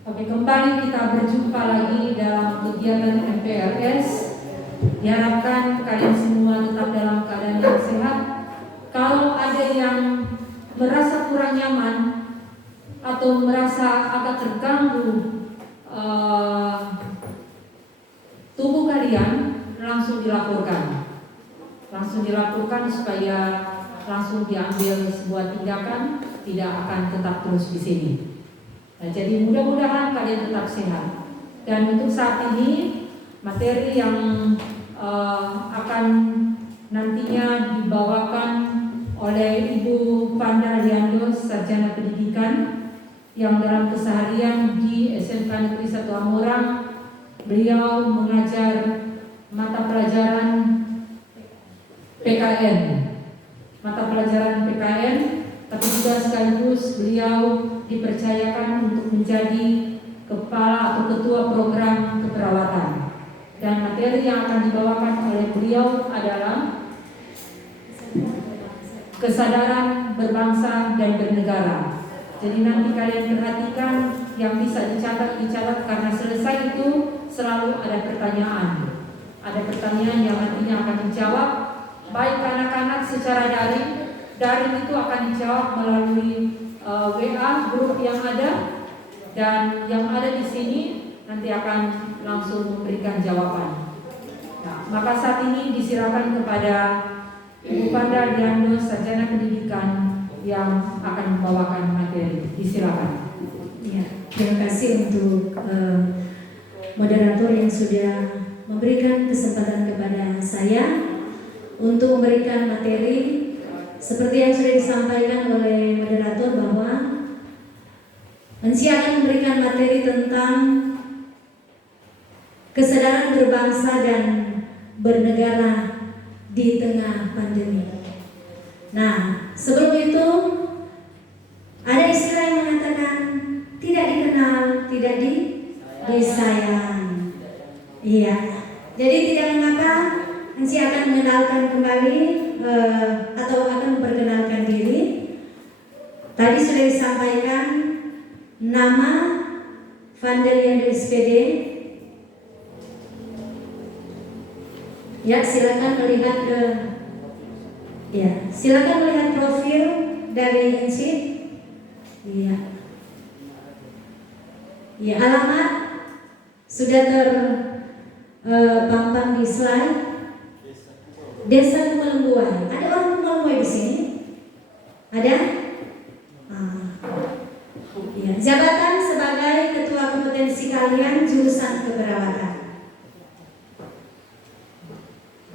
Oke, kembali kita berjumpa lagi dalam kegiatan MPLS. Diharapkan kalian semua tetap dalam keadaan yang sehat. Kalau ada yang merasa kurang nyaman atau merasa agak terganggu tubuh kalian, langsung dilaporkan. Langsung dilaporkan supaya langsung diambil sebuah tindakan, tidak akan tetap terus di sini. Nah, jadi mudah-mudahan kalian tetap sehat. Dan untuk saat ini materi yang akan nantinya dibawakan oleh Ibu Fanda Liando, Sarjana Pendidikan, yang dalam keseharian di SMK Negeri 1 Amorang beliau mengajar mata pelajaran PKN, tapi juga sekaligus beliau dipercayakan untuk menjadi kepala atau ketua program keperawatan. Dan materi yang akan dibawakan oleh beliau adalah kesadaran berbangsa dan bernegara. Jadi nanti kalian perhatikan yang bisa dicatat karena selesai itu selalu ada pertanyaan. Ada pertanyaan yang nantinya akan dijawab baik anak-anak secara daring itu akan dijawab melalui WA grup yang ada, dan yang ada di sini nanti akan langsung memberikan jawaban. Nah, maka saat ini disilakan kepada Ibu Fanda Liando, Sarjana Pendidikan, yang akan membawakan materi. Disilakan. Ya, terima kasih untuk moderator yang sudah memberikan kesempatan kepada saya untuk memberikan materi. Seperti yang sudah disampaikan oleh moderator bahwa Ensi akan memberikan materi tentang kesadaran berbangsa dan bernegara di tengah pandemi. Nah, sebelum itu ada istilah yang mengatakan tidak dikenal, tidak disayang. Iya, jadi tidak mengapa Ensi akan mengenalkan kembali atau akan memperkenalkan diri. Tadi sudah disampaikan nama Fanda Liando SPD. Ya, silakan melihat silakan melihat profil dari NC. Iya. Ya, alamat sudah terpampang di slide. Desa Kumalungguai. Ada orang Kumalungguai di sini? Ada? Ya. Jabatan sebagai ketua kompetensi kalian jurusan keperawatan.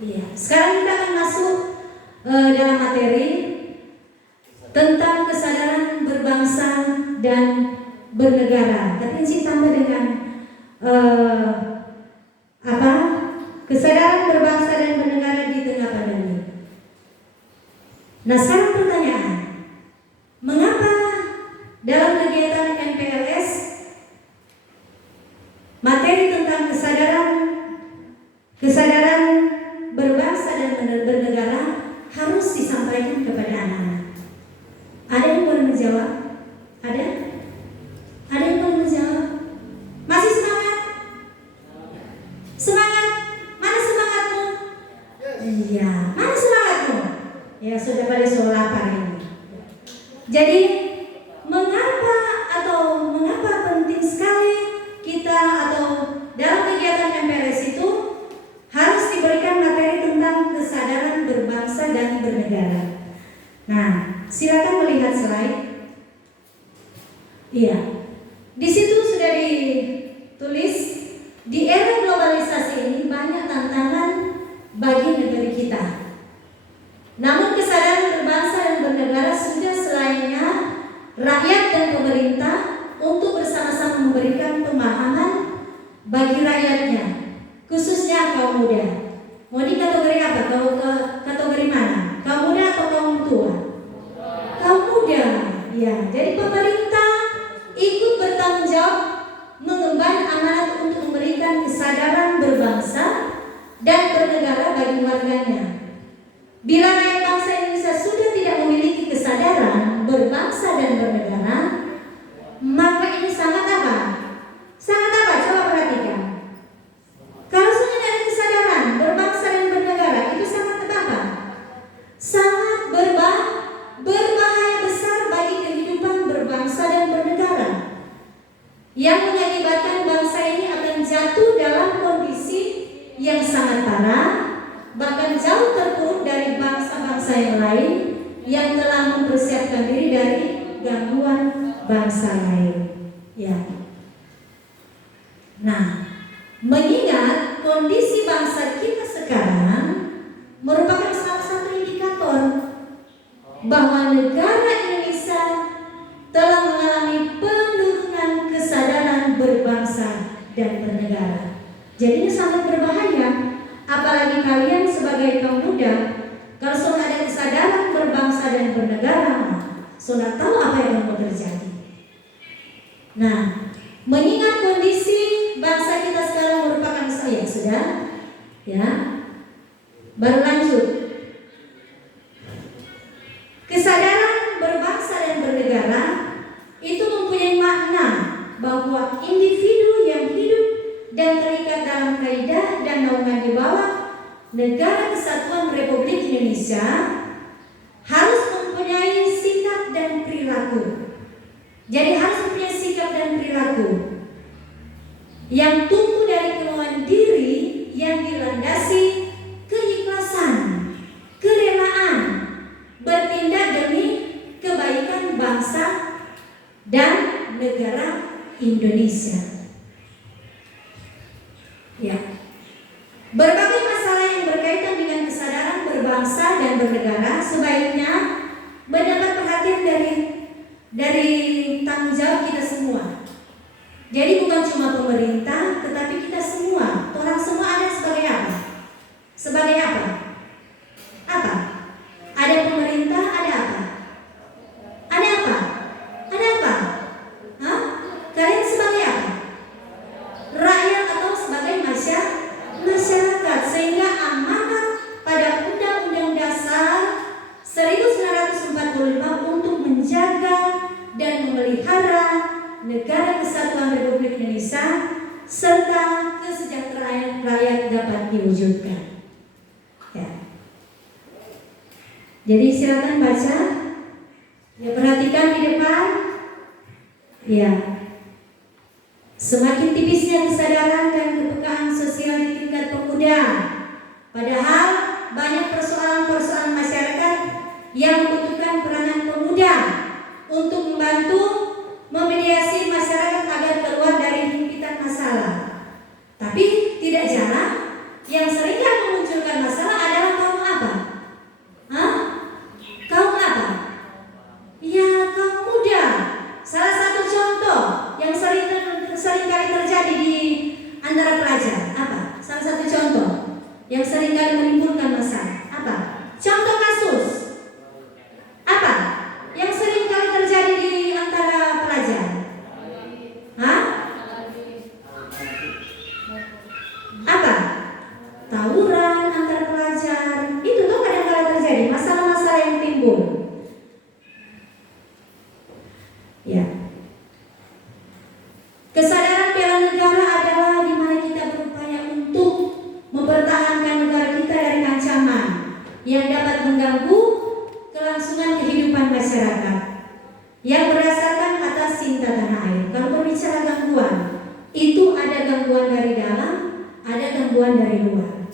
Iya. Sekarang kita akan masuk dalam materi tentang kesadaran berbangsa dan bernegara. Tapi sih tambah dengan kesadaran berbangsa dan bernegara di tengah pandemi. Nah, sekarang pertanyaan, mengapa dalam kegiatan MPLS materi tentang kesadaran berbangsa dan bernegara harus disampaikan kepada anak-anak? Ada yang boleh menjawab? Ada? Ada yang boleh menjawab? Masih semangat? Semangat? Mana semangatmu? Iya, mana semangatmu? Ya, sudah pada soal lapar ini. Jadi mengapa penting sekali kita atau dalam kegiatan MPLS itu harus diberikan materi tentang kesadaran berbangsa dan bernegara. Nah, silakan melihat slide. Iya, di situ sudah ditulis, di era globalisasi ini banyak tantangan bagi negara kita. Namun kesadaran berbangsa dan bernegara sudah selayaknya rakyat dan pemerintah untuk bersama-sama memberikan pemahaman bagi rakyatnya, khususnya kaum muda. Mau di kategori apa? Kategori mana? Kaum muda atau kaum tua? Kaum muda. Ya, jadi pemerintah ikut bertanggung jawab mengemban amanat untuk memberikan kesadaran berbangsa dan bernegara bagi warganya. Bila rakyat bangsa Indonesia sudah tidak memiliki kesadaran berbangsa dan bernegara, maka ini sangat apa? yang mengakibatkan bangsa ini akan jatuh dalam kondisi yang sangat parah, bahkan jauh terpuruk dari bangsa-bangsa yang lain yang telah mempersiapkan diri dari gangguan bangsa lain. Ya. Nah, mengingat kondisi bangsa kita sekarang merupakan salah satu indikator bahwa negara Indonesia telah mengalami penurunan kesadaran berbangsa dan bernegara. Jadi ini sangat berbahaya, apalagi kalian sebagai kaum muda, kalau sudah ada kesadaran berbangsa dan bernegara, sudah tahu apa yang akan terjadi. Nah, mengingat kondisi bangsa kita sekarang merupakan sudah, ya, baru lanjut. Kesadaran berbangsa dan bernegara itu mempunyai makna bahwa individu yang hidup dan terikat dalam kaidah dan naungan di bawah Negara Kesatuan Republik Indonesia harus mempunyai sikap dan perilaku. Jadi harus mempunyai sikap dan perilaku yang tumbuh dari kemauan diri yang dilandasi keikhlasan, kerelaan, bertindak demi kebaikan bangsa dan negara Indonesia. Ya. Berbagai masalah yang berkaitan dengan kesadaran berbangsa dan bernegara sebaiknya mendapat perhatian dari tanggung jawab kita semua. Jadi bukan cuma pemerintah, tetapi kita semua. Orang semua ada sebagai apa? Sebagai apa? Apa? Ada pemerintah, ada apa? Ada apa? Ada apa? Hah? Kalian sebagai apa? Rakyat atau sebagai masyarakat, sehingga amanat pada Undang-Undang Dasar 1945 untuk menjaga dan memelihara Negara Kesatuan Republik Indonesia serta kesejahteraan rakyat dapat diwujudkan. Ya. Jadi silakan baca. Ya, perhatikan di depan. Ya. Semakin tipisnya kesadaran dan kepekaan sosial di tingkat pemuda. Padahal banyak persoalan-persoalan masyarakat yang membutuhkan peranan pemuda untuk membantu memediasi masyarakat agar keluar dari himpitan masalah. Tapi tidak jarang yang seringkali memunculkan masalah adalah kaum apa? Hah? Kaum apa? Ya, kaum muda. Salah satu contoh yang seringkali terjadi di antara pelajar apa? Salah satu contoh yang seringkali menimbulkan masalah apa? Contoh kasus apa yang seringkali terjadi di antara pelajar? Hah? Apa? Tawuran antar pelajar. Itu tuh kadang-kadang terjadi masalah-masalah yang timbul. Ya. Kesadaran bela negara adalah di mana kita berupaya untuk mempertahankan negara kita dari ancaman yang dapat mengganggu kelangsungan kehidupan masyarakat yang berdasarkan atas cinta tanah air. Kalau berbicara gangguan, itu ada gangguan dari dalam, ada gangguan dari luar.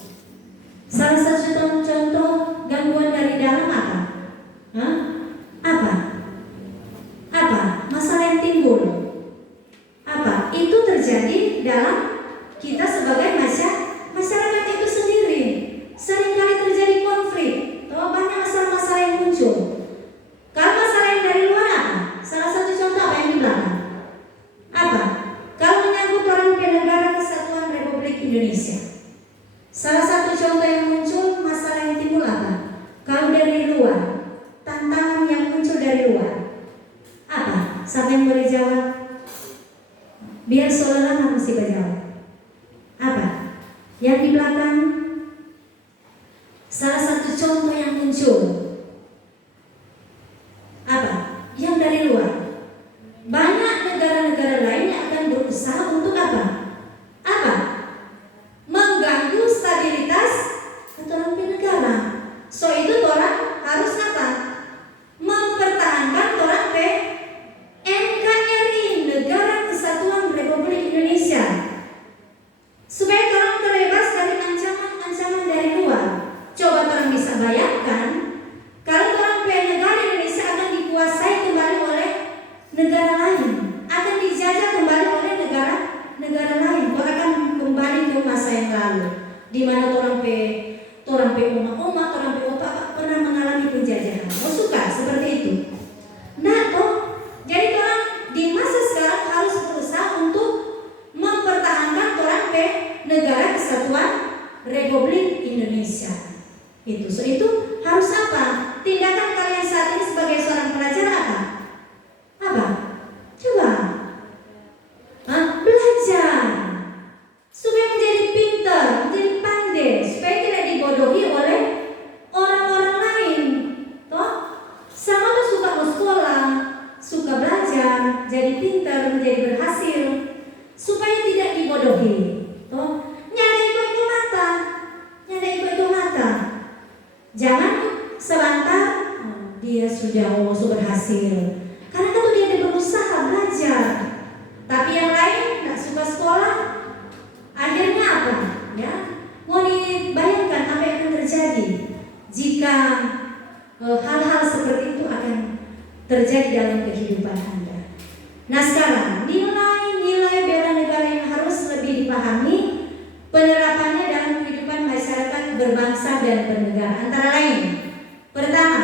Salah satu contoh gangguan dari dalam apa? Hah? Apa? Masalah yang timbul. Apa? Itu terjadi dalam kita sebagai masyarakat itu sendiri. Seringkali terjadi konflik. Atau banyak masalah-masalah yang muncul. Kalau masalah yang dari luar apa? Salah satu contoh apa yang di belakang? Apa? Kalau menyangkut orang Negara Kesatuan Republik Indonesia. Salah satu contoh yang muncul masalah yang timbul apa? Kalau dari luar, tantangan yang muncul dari luar. Apa? Siapa yang boleh jawab? Biar saudara nggak mesti berjawab. Apa? Yang di belakang. Salah satu contoh yang muncul. Apa? Yang dari luar. Banyak negara-negara lain yang akan berusaha untuk apa? Apa? Mengganggu stabilitas otonomi negara. So itu orang harus apa? Mempertahankan orang NKRI, Negara Kesatuan Republik pintar, menjadi berhasil, supaya tidak dibodohi. Oh, nyada iko mata, nyada iko mata. Jangan sebentar dia sudah berhasil. Karena kalau dia berusaha belajar, tapi yang lain nggak suka sekolah, akhirnya apa? Ya, mau dibayangkan apa yang akan terjadi jika hal-hal seperti itu akan terjadi dalam kehidupan Anda. Nah sekarang, nilai-nilai bela negara yang harus lebih dipahami penerapannya dalam kehidupan masyarakat berbangsa dan bernegara. Antara lain, pertama,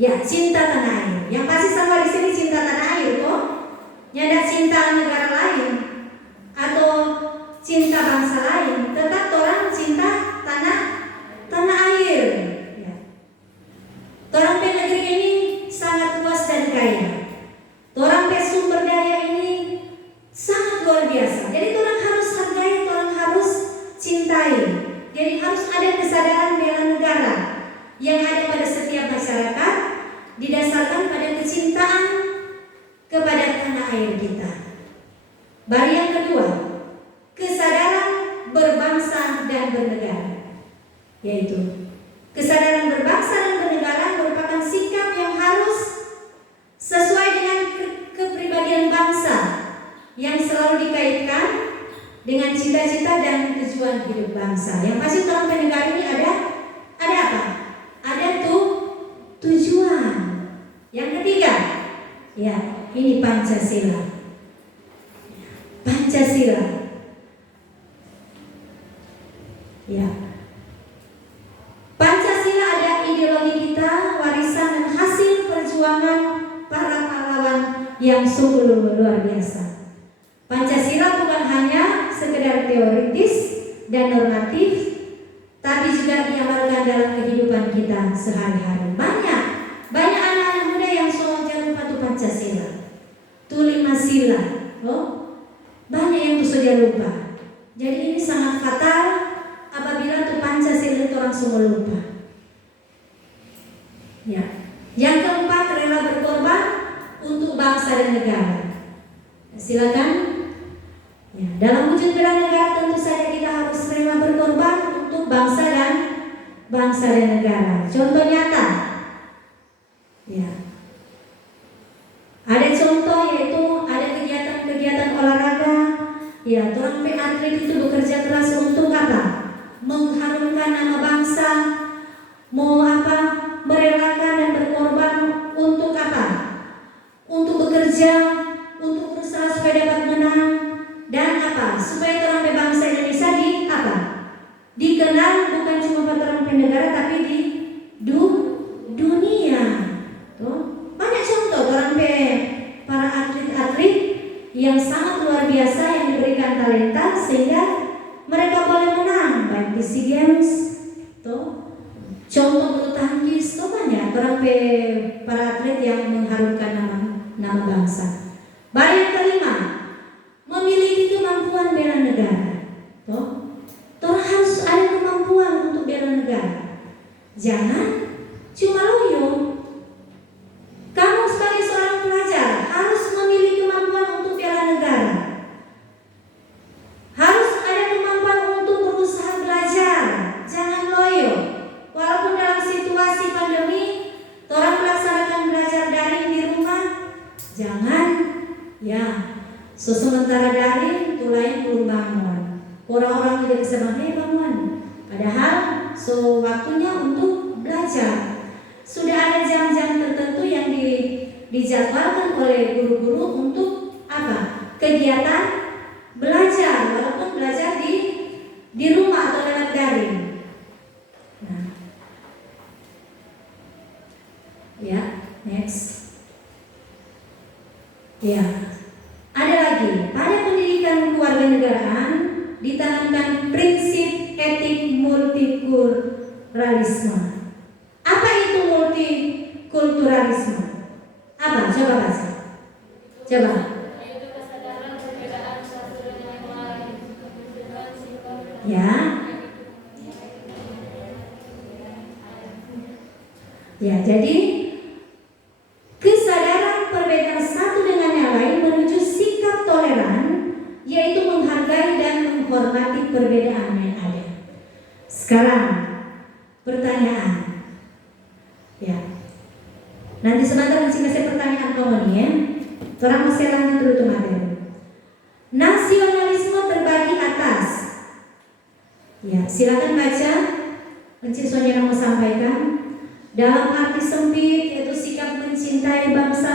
ya cinta tanah air. Yang pasti sama di sini cinta tanah air kok. Nyada cinta negara lain atau cinta bangsa lain, tetap orang cinta tanah air. Ya. Orang negeri ini sangat luas dan kaya. Orang sumber daya ini sangat luar biasa. Jadi orang harus hargai, orang harus cintai. Jadi harus ada kesadaran bela negara yang ada pada setiap masyarakat, didasarkan pada kecintaan kepada tanah air kita. Baru yang kedua, kesadaran berbangsa dan bernegara, yaitu kesadaran berbangsa dan bernegara merupakan sikap yang harus sesuai dengan kepribadian bangsa yang selalu dikaitkan dengan cita-cita dan tujuan hidup bangsa. Yang pasti dalam bernegara ini ada apa? Ada tujuan. Yang ketiga, ya ini Pancasila. Pancasila. Ya. Pancasila ada ideologi kita, warisan dan hasil perjuangan para pahlawan yang sungguh luar biasa. Pancasila bukan hanya sekedar teoritis dan normatif, tapi juga diamalkan dalam kehidupan kita sehari-hari. Banyak anak-anak muda yang jangan lupa Pancasila, lima sila. Banyak yang sudah lupa. Jadi ini sangat fatal apabila Pancasila itu orang semua lupa. Ya. Yang keempat, rela berkorban untuk bangsa dan negara. Silakan. Ya, dalam wujud bela negara tentu saja kita harus rela berkorban untuk bangsa dan negara. Contoh nyata. Ya. Ada contoh yaitu ada kegiatan olahraga. Ya, orang atlet itu bekerja keras untuk apa? Mengharumkan nama bangsa. Mau apa? Merelakan dan berkorban untuk apa? Untuk bekerja, untuk berusaha supaya dapat menang, dan apa? Supaya orang bangsa Indonesia dikenal bukan cuma pada orang negara tapi di dunia. Banyak contoh orang para atlet-atlet yang sangat luar biasa yang diberikan talenta sehingga mereka boleh menang baik di SEA Games, contoh bulu tangkis, banyak orang para atlet yang mengharumkan nama bangsa. Baru yang kelima, memiliki kemampuan bela negara. Orang harus ada kemampuan untuk bela negara. Jangan cuma loyo. Kamu sebagai seorang pelajar harus memiliki kemampuan untuk bela negara. Harus ada kemampuan untuk berusaha belajar. Jangan loyo. Walaupun dalam situasi pandemi, orang melaksanakan belajar daring di rumah, jangan ya sementara daring itu lain belum bangun. Orang-orang juga bisa bangun. Padahal waktunya untuk belajar. Sudah ada jam-jam tertentu yang dijadwalkan oleh guru-guru untuk apa? Kegiatan belajar, walaupun belajar di rumah atau lewat daring. Nah. Ya, next. Ya. Ada lagi, pada pendidikan kewarganegaraan ditanamkan prinsip etik multikulturalisme. Apa itu multikulturalisme? Apa? Coba baca. Coba. Ya. Ya, jadi kesadaran perbedaan menikmati perbedaan yang ada. Sekarang pertanyaan, ya. Nanti sebentar masih kasih pertanyaan kamu nih ya. Orang masih lanjut dulu tuh materi. Nasionalisme terbagi atas. Ya, silakan baca. Siswanya mau sampaikan. Dalam arti sempit yaitu sikap mencintai bangsa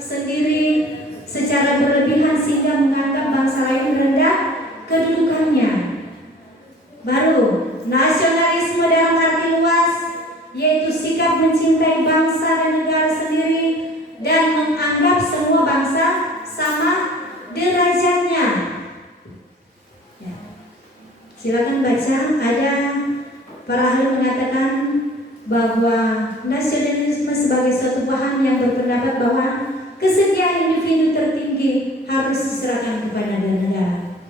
sendiri secara berlebihan sehingga menganggap bangsa lain rendah kedudukannya. Baru nasionalisme dalam arti luas yaitu sikap mencintai bangsa dan negara sendiri dan menganggap semua bangsa sama derajatnya. Ya. Silakan baca. Ada para ahli mengatakan bahwa nasionalisme sebagai suatu paham yang berpendapat bahwa kesetiaan individu tertinggi harus diserahkan kepada negara.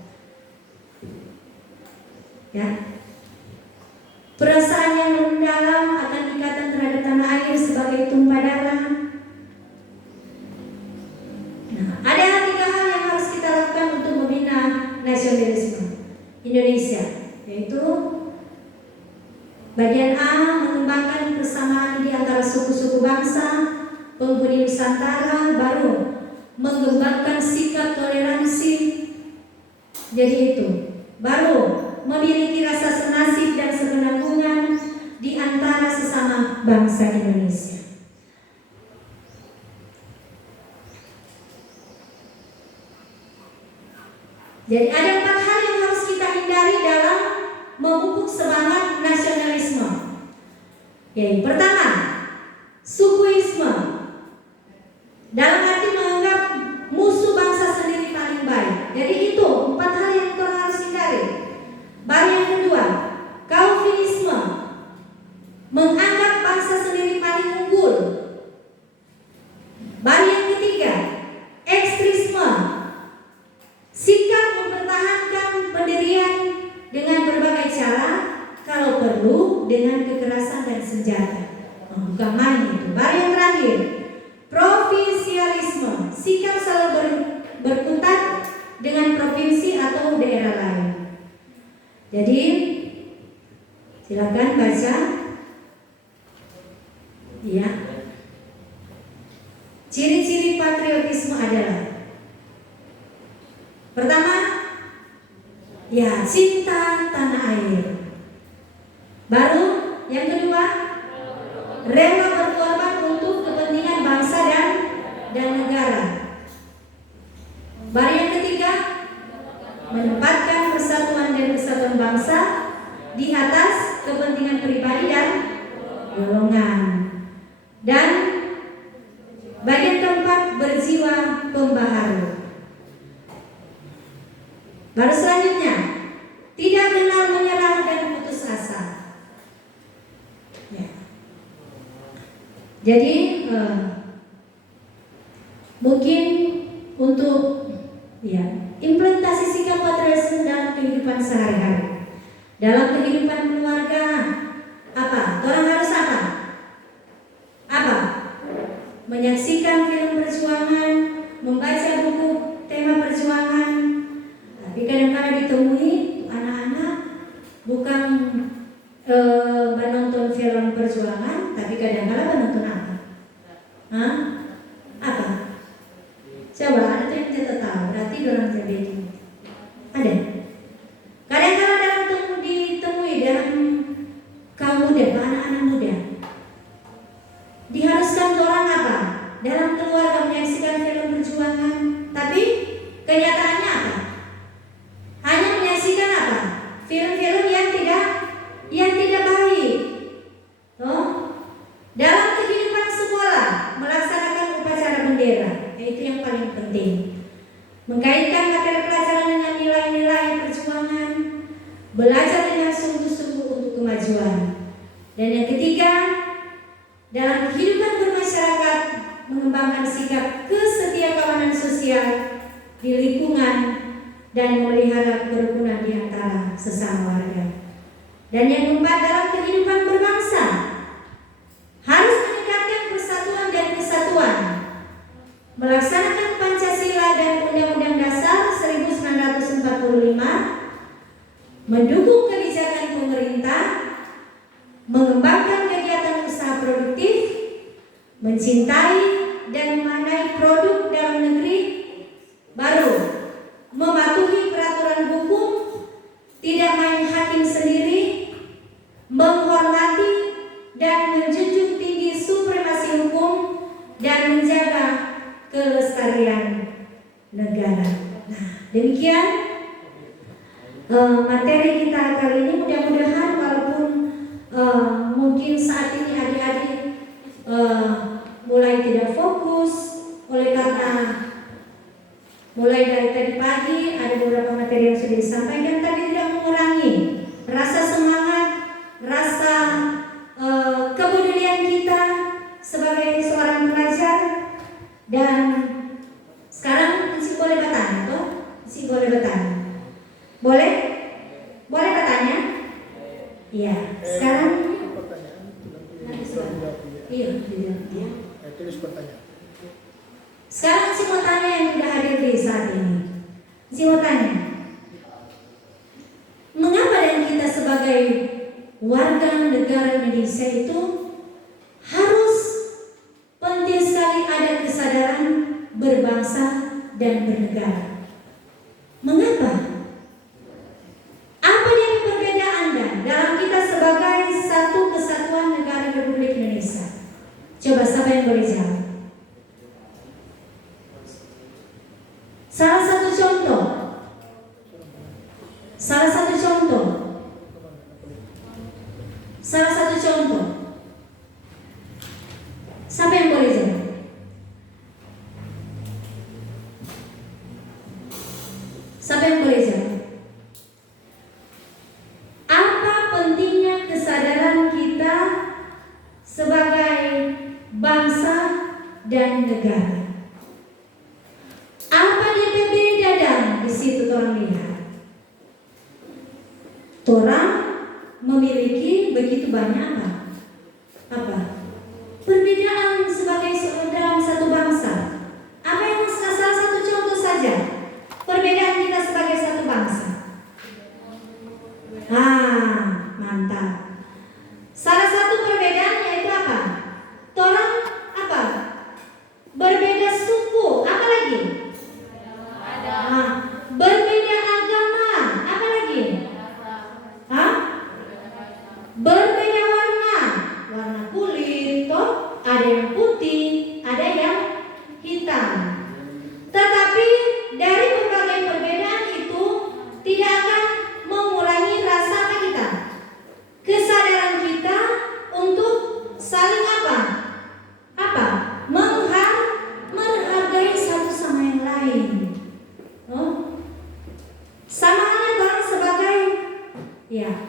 Ya. Perasaan yang mendalam akan ikatan terhadap tanah air sebagai tumpah darah. Nah, ada 3 hal yang harus kita lakukan untuk membina nasionalisme Indonesia, yaitu bagian A, mengembangkan persamaan di antara suku-suku bangsa penghuni Nusantara. Baru mengembangkan sikap toleransi. Jadi itu. Baru memiliki rasa senasib dan sepenanggungan di antara sesama bangsa Indonesia. Jadi ada 4 hal yang harus kita hindari dalam memupuk semangat nasionalisme. Yaitu pertama, sukuisme. Dalam arti menganggap musuh bangsa sendiri paling baik. Jadi itu 4 hal yang kita harus hindari. Baru yang kedua, kaufinisme. Menganggap bangsa sendiri paling unggul. Baru yang ketiga, ekstremisme. Sikap mempertahankan pendirian dengan berbagai cara, kalau perlu dengan kekerasan dan senjata. Bukan main itu. Baru yang terakhir, provinsialisme. Sikap selalu berkutat dengan provinsi atau daerah lain. Jadi silakan baca. Ya. Ciri-ciri patriotisme adalah: pertama, ya, cinta tanah air. Baru yang kedua, rela berkorban untuk kepentingan bangsa dan negara. Baru yang ketiga, menempatkan persatuan dan kesatuan bangsa di atas kepentingan pribadi dan golongan. Dan bagian keempat, berjiwa pembaharu. Baru selanjutnya, tidak kenal menyerah dan putus asa. Ya. Jadi mungkin untuk implementasi sikap patriotisme dalam kehidupan sehari-hari, dalam kehidupan keluarga, apa? Orang harus apa? Menyaksikan film perjuangan, membaca buku tema perjuangan. Tapi kadang-kadang ditemui anak-anak bukan menonton film perjuangan, tapi kadang-kadang menonton apa? Apa? Coba ada yang kita tahu, berarti orang terbetul. Ada. Kadang-kadang ditemui dalam kaum muda, anak-anak muda, diharuskan orang apa? Dalam keluarga menyaksikan film perjuangan, tapi kenyataannya apa? Hanya menyaksikan apa? Film-film yang tidak baik. Dalam kehidupan sekolah melaksanakan upacara bendera, itu yang paling penting. Mengkaitkan materi pelajaran dengan nilai-nilai perjuangan, belajar dengan sungguh-sungguh untuk kemajuan. Dan yang ketiga, dalam kehidupan bermasyarakat mengembangkan sikap kesetiakawanan sosial di lingkungan dan memelihara kerukunan di antara sesama warga. Dan yang keempat, dalam kehidupan berbangsa harus meningkatkan persatuan dan kesatuan, melaksanakan Pancasila dan Undang-Undang Dasar 1945, mendukung kebijakan pemerintah, mengembangkan kegiatan usaha produktif, mencintai dan memaknai produk dalam negeri, baru mematuhi peraturan hukum, tidak main hakim sendiri, menghormati dan menjunjung tinggi supremasi hukum, dan menjaga kelestarian negara. Nah, demikian materi kita kali ini. Mudah-mudahan walaupun mungkin saat ini adik-adik mulai tidak fokus oleh karena mulai dari tadi pagi ada beberapa materi yang sudah disampaikan, tapi tidak mengurangi rasa semangat, rasa kepedulian kita sebagai seorang pelajar. Dan sekarang Isi boleh bertanya, toh? Isi boleh bertanya. Boleh? Boleh bertanya? Iya. Sekarang iya. Tulis pertanyaan. Sekarang Isi mau tanya yang sudah hadir di saat ini. Isi mau tanya, mengapa dan kita sebagai warga negara Indonesia itu harus penting sekali ada kesadaran berbangsa dan bernegara? Mengapa? Apa yang berbeda Anda dalam kita sebagai satu kesatuan negara Republik Indonesia? Coba siapa yang boleh jawab? Salah satu contoh. Salah satu contoh. Salah satu contoh. Siapa yang boleh jawab? Siapa yang boleh jawab? Apa pentingnya kesadaran kita sebagai bangsa dan negara? Apa dia berbeda dan di situ orang lihat? Orang memiliki begitu banyak apa? Perbedaan sebagai dalam satu bangsa. Apa yang salah satu contoh saja perbedaan kita sebagai satu bangsa? Mantap. Salah satu perbedaan yaitu apa? Orang apa? Berbeda suku. Apa lagi? Berbeda agama. Apa lagi? Berbeda warna. Warna kulit, toh ada yang putih, ada yang hitam. Tetapi dari berbagai perbedaan itu tidak akan mengurangi rasa apa kita? Kesadaran kita untuk saling apa? Menghargai satu sama yang lain. Sama halnya orang sebagai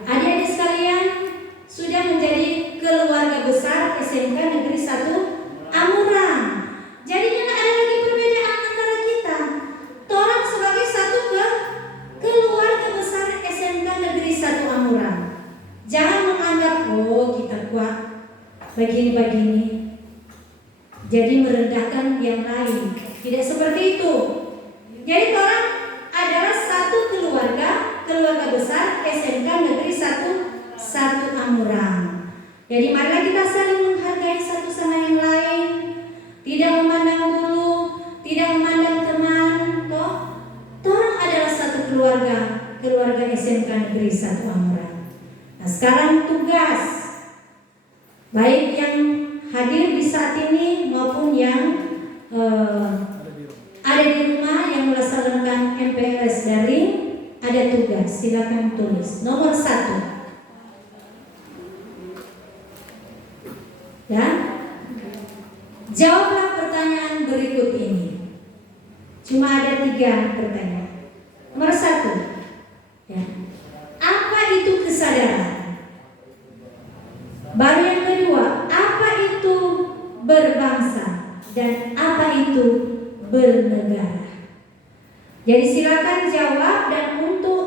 adik-adik sekalian sudah menjadi keluarga besar SMK Negeri 1 Amurang. Jadinya tidak ada lagi perbedaan antara kita. Orang sebagai satu keluarga besar SMK Negeri 1 Amurang. Jangan menganggap kita kuat begini-begini, jadi merendahkan yang lain. Tidak seperti itu. Jadi orang adalah satu keluarga besar SMK Negeri 1 Amurang. Jadi marilah kita saling menghargai satu sama yang lain, tidak memandang bulu, tidak memandang teman. Orang adalah satu keluarga SMK Negeri 1 Amurang. Nah, sekarang tugas baik yang hadir di saat ini maupun yang ada di rumah yang melaksanakan MPLS daring, ada tugas. Silakan tulis. Nomor 1. Ya, jawablah pertanyaan berikut ini. Cuma ada 3 pertanyaan. Nomor 1. Ya. Apa itu kesadaran? Baru yang kedua, apa itu berbangsa dan apa itu bernegara? Jadi silakan jawab, dan untuk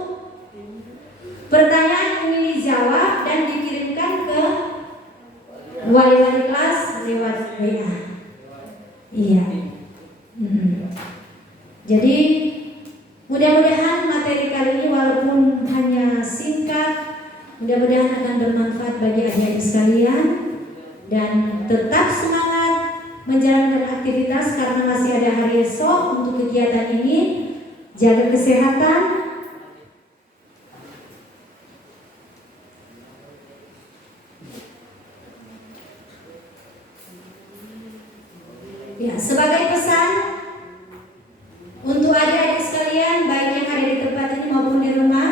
pertanyaan ini dijawab dan dikirimkan ke wali-wali kelas lewat WA. Iya. Jadi mudah-mudahan materi kali ini walaupun hanya singkat, mudah-mudahan akan bermanfaat bagi adik-adik sekalian, dan tetap semangat menjalankan aktivitas karena masih ada hari esok untuk kegiatan ini. Jaga kesehatan. Ya, sebagai pesan untuk adik-adik sekalian, baik yang ada di tempat ini maupun di rumah,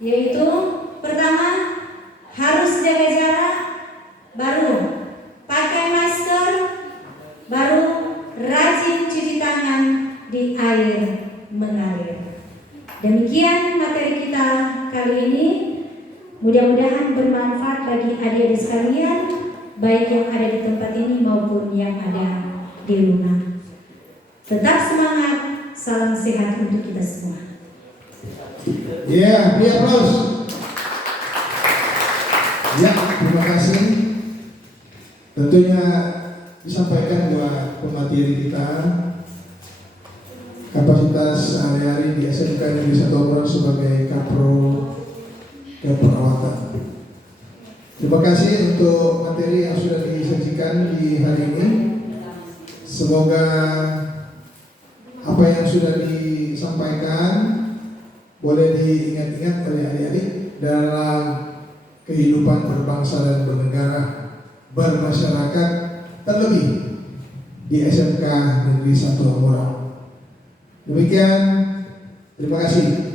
yaitu pertama, harus jaga jarak, baru pakai masker, baru rajin cuci tangan di air mengalir. Demikian materi kita kali ini. Mudah-mudahan bermanfaat bagi adik-adik sekalian, baik yang ada di tempat ini maupun yang ada di rumah. Tetap semangat, salam sehat untuk kita semua. Ya, beri aplaus. Ya, terima kasih. Tentunya disampaikan buat pemateri kita kapasitas sehari-hari di SMK Negeri 1 Omron sebagai kapro keperawatan. Terima kasih untuk materi yang sudah disajikan di hari ini. Semoga apa yang sudah disampaikan boleh diingat-ingat oleh adik-adik dalam kehidupan berbangsa dan bernegara, bermasyarakat, terlebih di SMK Negeri 1 Omron. Demikian, terima kasih.